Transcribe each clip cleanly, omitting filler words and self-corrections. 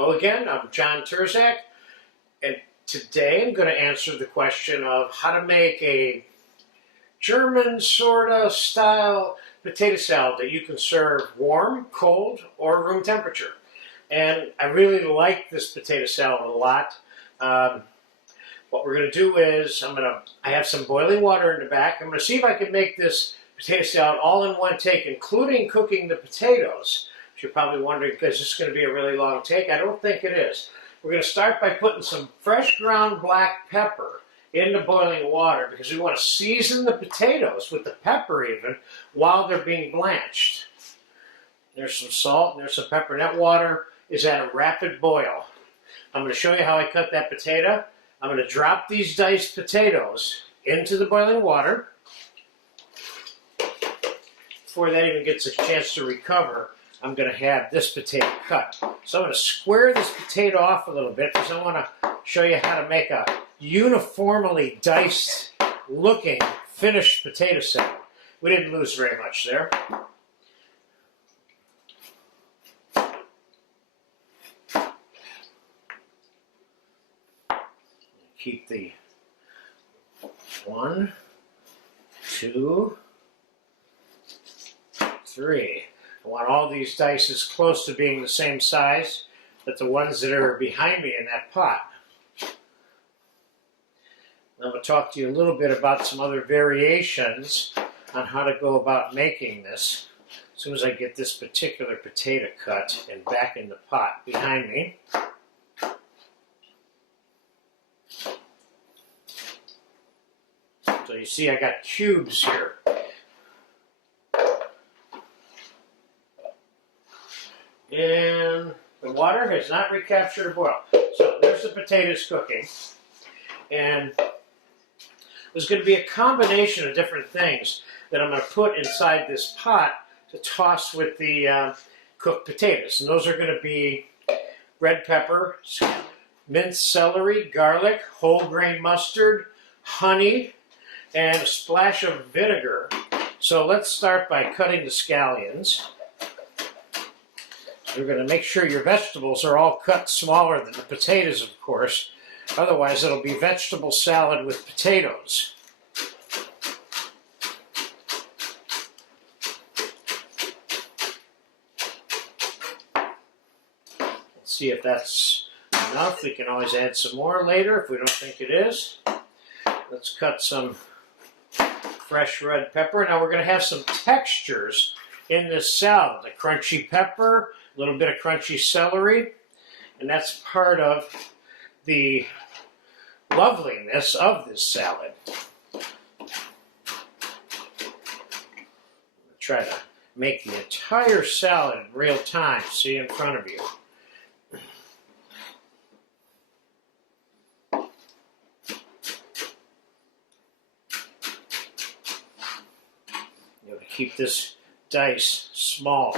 Hello again, I'm John Terzak, and today I'm going to answer the question of how to make a German sort of style potato salad that you can serve warm, cold, or room temperature. And I really like this potato salad a lot. What we're going to do is I have some boiling water in the back. I'm going to see if I can make this potato salad all in one take, including cooking the potatoes. You're probably wondering, is this going to be a really long take? I don't think it is. We're going to start by putting some fresh ground black pepper in the boiling water because we want to season the potatoes with the pepper even while they're being blanched. There's some salt and there's some pepper. And that water is at a rapid boil. I'm going to show you how I cut that potato. I'm going to drop these diced potatoes into the boiling water. Before that even gets a chance to recover, I'm going to have this potato cut. So I'm going to square this potato off a little bit because I want to show you how to make a uniformly diced looking finished potato salad. We didn't lose very much there. Keep the 1, 2, 3. I want all these dice close to being the same size that the ones that are behind me in that pot. I'm going to talk to you a little bit about some other variations on how to go about making this as soon as I get this particular potato cut and back in the pot behind me. So you see I got cubes here. And the water has not recaptured a boil. So there's the potatoes cooking. And there's going to be a combination of different things that I'm going to put inside this pot to toss with the cooked potatoes. And those are going to be red pepper, minced celery, garlic, whole grain mustard, honey, and a splash of vinegar. So let's start by cutting the scallions. You're going to make sure your vegetables are all cut smaller than the potatoes, of course. Otherwise, it'll be vegetable salad with potatoes. Let's see if that's enough. We can always add some more later if we don't think it is. Let's cut some fresh red pepper. Now we're going to have some textures in this salad. The crunchy pepper, a little bit of crunchy celery, and that's part of the loveliness of this salad. Try to make the entire salad in real time, see in front of you. You have to keep this dice small.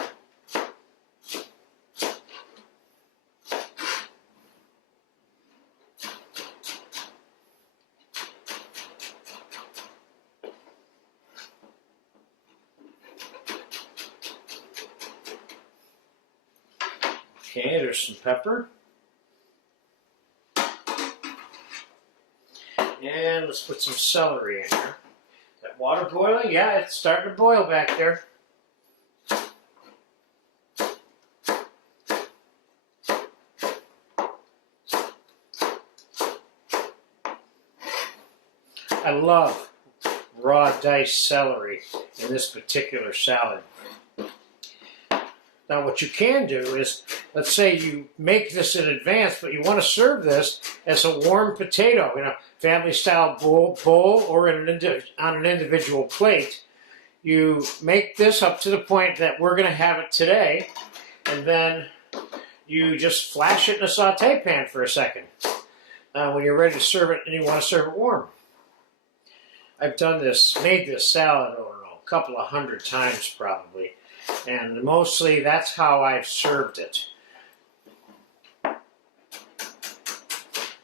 Okay, there's some pepper. And let's put some celery in here. Is that water boiling? Yeah, it's starting to boil back there. I love raw diced celery in this particular salad. Now what you can do is, let's say you make this in advance, but you want to serve this as a warm potato in a family-style bowl or on an individual plate. You make this up to the point that we're going to have it today, and then you just flash it in a saute pan for a second when you're ready to serve it and you want to serve it warm. I've made this salad, I don't know, a couple of 100 times probably. And mostly that's how I've served it.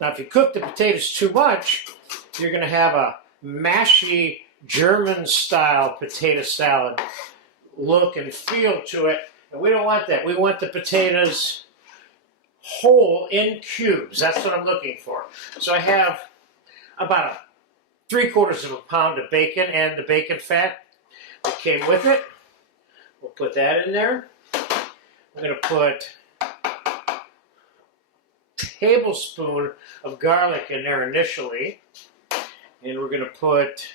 Now if you cook the potatoes too much, you're going to have a mashy German style potato salad look and feel to it. And we don't want that. We want the potatoes whole in cubes. That's what I'm looking for. So I have about 3/4 of a pound of bacon and the bacon fat that came with it. We'll put that in there. I'm going to put a tablespoon of garlic in there initially. And we're going to put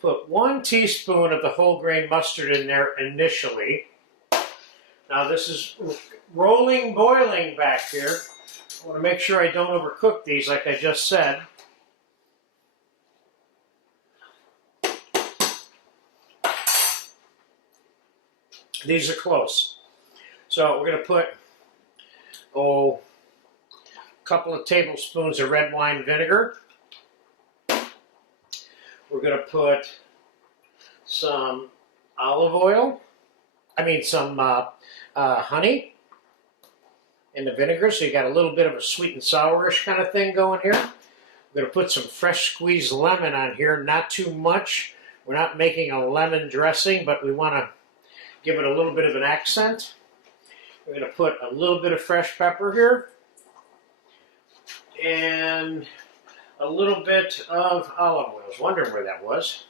1 teaspoon of the whole grain mustard in there initially. Now this is rolling, boiling back here. I want to make sure I don't overcook these like I just said. These are close. So we're going to put, a couple of tablespoons of red wine vinegar. We're going to put some olive oil, some honey in the vinegar, so you got a little bit of a sweet and sourish kind of thing going here. We're going to put some fresh squeezed lemon on here, not too much. We're not making a lemon dressing, but we want to give it a little bit of an accent. We're going to put a little bit of fresh pepper here, and a little bit of olive oil. I was wondering where that was.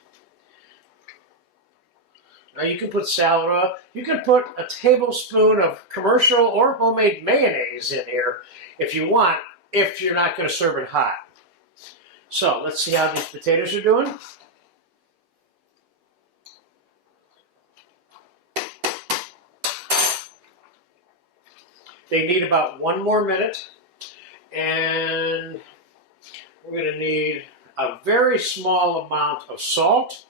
Now you can put salad oil. You can put a tablespoon of commercial or homemade mayonnaise in here if you want, if you're not going to serve it hot. So let's see how these potatoes are doing. They need about 1 more minute, and we're going to need a very small amount of salt.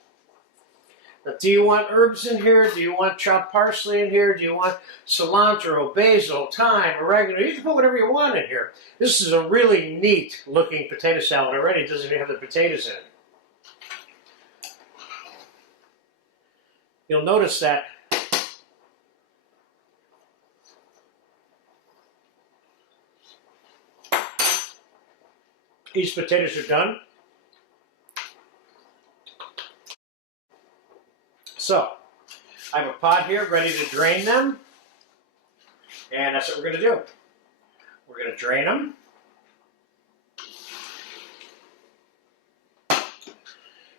Now, do you want herbs in here? Do you want chopped parsley in here? Do you want cilantro, basil, thyme, oregano? You can put whatever you want in here. This is a really neat looking potato salad already. It doesn't even have the potatoes in it. You'll notice that these potatoes are done. So, I have a pot here ready to drain them. And that's what we're going to do. We're going to drain them.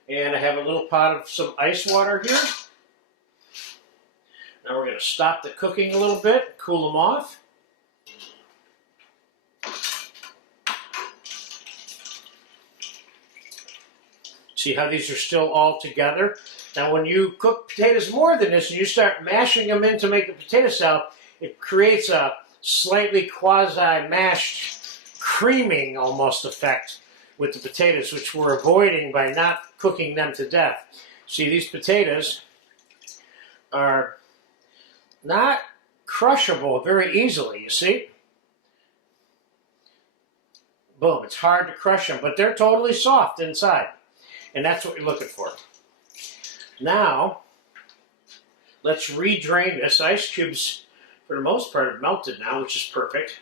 And I have a little pot of some ice water here. Now we're going to stop the cooking a little bit, cool them off. See how these are still all together? Now when you cook potatoes more than this and you start mashing them in to make the potato salad, it creates a slightly quasi-mashed, creaming almost effect with the potatoes, which we're avoiding by not cooking them to death. See, these potatoes are not crushable very easily, you see? Boom, it's hard to crush them, but they're totally soft inside. And that's what you're looking for. Now, let's re-drain this. Ice cubes, for the most part, have melted now, which is perfect.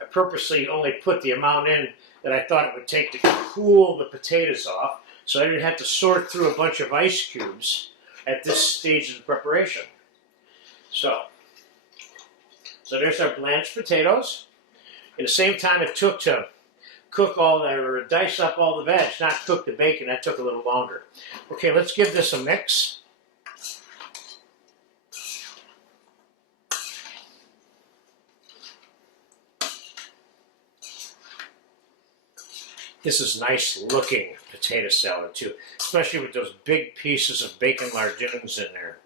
I purposely only put the amount in that I thought it would take to cool the potatoes off, so I didn't have to sort through a bunch of ice cubes at this stage of the preparation. So there's our blanched potatoes. At the same time it took to cook or dice up all the veg, not cook the bacon. That took a little longer. Okay, let's give this a mix. This is nice looking potato salad too, especially with those big pieces of bacon lardoons in there.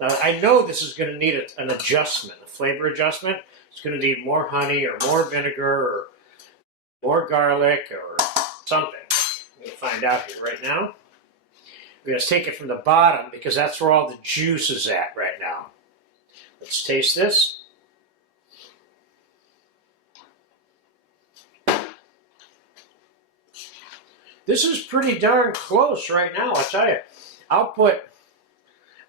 Now I know this is going to need an adjustment, a flavor adjustment. It's going to need more honey or more vinegar or more garlic or something. I'm going to find out here right now. We're going to take it from the bottom because that's where all the juice is at right now. Let's taste this. This is pretty darn close right now, I tell you. I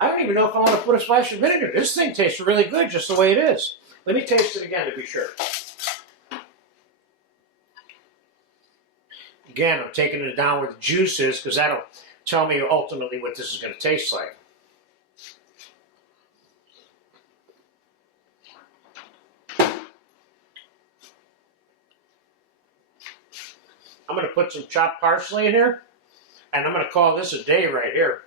don't even know if I want to put a splash of vinegar. This thing tastes really good just the way it is. Let me taste it again to be sure. Again, I'm taking it down where the juice is because that'll tell me ultimately what this is going to taste like. going to put some chopped parsley in here, and I'm going to call this a day right here.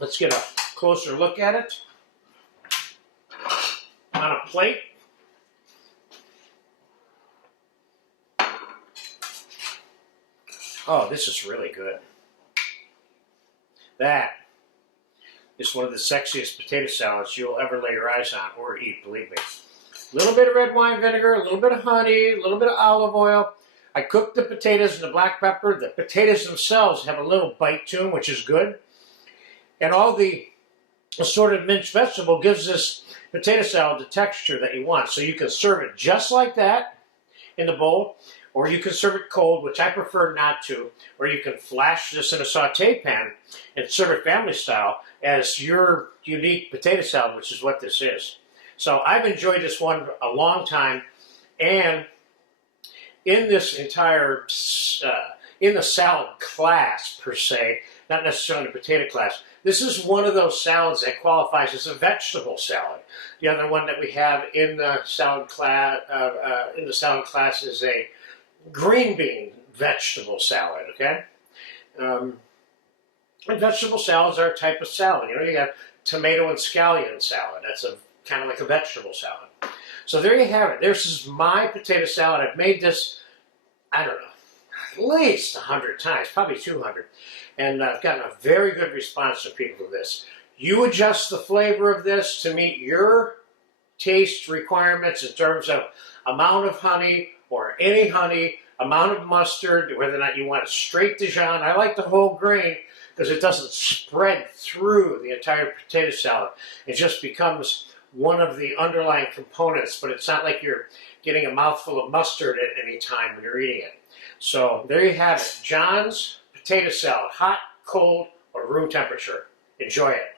Let's get a closer look at it on a plate. Oh, this is really good. That is one of the sexiest potato salads you'll ever lay your eyes on or eat, believe me. A little bit of red wine vinegar, a little bit of honey, a little bit of olive oil. I cooked the potatoes in the black pepper. The potatoes themselves have a little bite to them, which is good. And all the assorted minced vegetable gives this potato salad the texture that you want. So you can serve it just like that in the bowl, or you can serve it cold, which I prefer not to, or you can flash this in a saute pan and serve it family style as your unique potato salad, which is what this is. So I've enjoyed this one a long time, and in this entire, in the salad class per se, not necessarily the potato class, this is one of those salads that qualifies as a vegetable salad. The other one that we have in the salad class, is a green bean vegetable salad, okay? And vegetable salads are a type of salad. You know, you have tomato and scallion salad. That's a kind of like a vegetable salad. So there you have it. This is my potato salad. I've made this, I don't know, at least 100 times, probably 200. And I've gotten a very good response from people to this. You adjust the flavor of this to meet your taste requirements in terms of amount of honey or any honey, amount of mustard, whether or not you want it straight Dijon. I like the whole grain because it doesn't spread through the entire potato salad. It just becomes one of the underlying components, but it's not like you're getting a mouthful of mustard at any time when you're eating it. So there you have it. John's potato salad, hot, cold, or room temperature. Enjoy it.